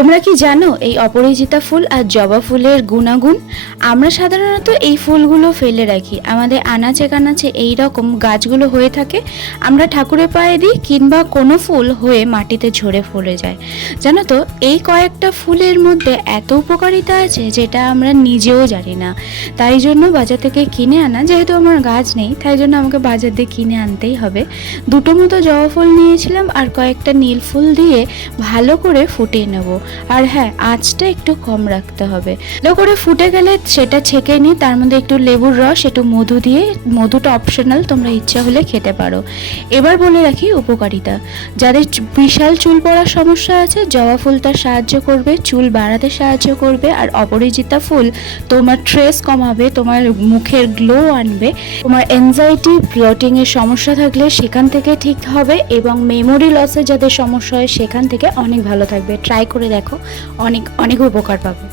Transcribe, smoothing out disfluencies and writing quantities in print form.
তোমরা কি জানো এই অপরাজিতা ফুল আর জবা ফুলের গুণাগুণ? আমরা সাধারণত এই ফুলগুলো ফেলে রাখি, আমাদের আনাচে কানাচে এই রকম গাছগুলো হয়ে থাকে, আমরা ঠাকুরের পায়ে দিই কিংবা কোনো ফুল হয়ে মাটিতে ঝরে পড়ে যায়। জানো তো এই কয়েকটা ফুলের মধ্যে এত উপকারিতা আছে যেটা আমরা নিজেও জানি না। তাই জন্য বাজার থেকে কিনে আনা, যেহেতু আমার গাছ নেই তাই জন্য আমাকে বাজার দিয়ে কিনে আনতেই হবে। দুটো মতো জবা ফুল নিয়েছিলাম আর কয়েকটা নীল ফুল দিয়ে ভালো করে ফুটিয়ে নেব। আর হ্যাঁ, আঁচটা একটু কম রাখতে হবে। ভালো করে ফুটে গেলে সেটা ছেঁকে নিয়ে তার মধ্যে একটু লেবুর রস, একটু মধু দিয়ে, মধুটা অপশনাল, তোমরা ইচ্ছা হলে খেতে পারো। এবার বলে রাখি উপকারিতা। যাদের বিশাল চুল পড়ার সমস্যা আছে, জবা ফুল তার সাহায্য করবে, চুল বাড়াতে সাহায্য করবে। আর অপরাজিতা ফুল তোমার ট্রেস কমাবে, তোমার মুখের গ্লো আনবে। তোমার এনজাইটি, ব্লোটিংয়ের সমস্যা থাকলে সেখান থেকে ঠিক হবে, এবং মেমোরি লসের যাদের সমস্যা হয় সেখান থেকে অনেক ভালো থাকবে। ট্রাই করে দেখো, অনেক অনেক উপকার পাবে।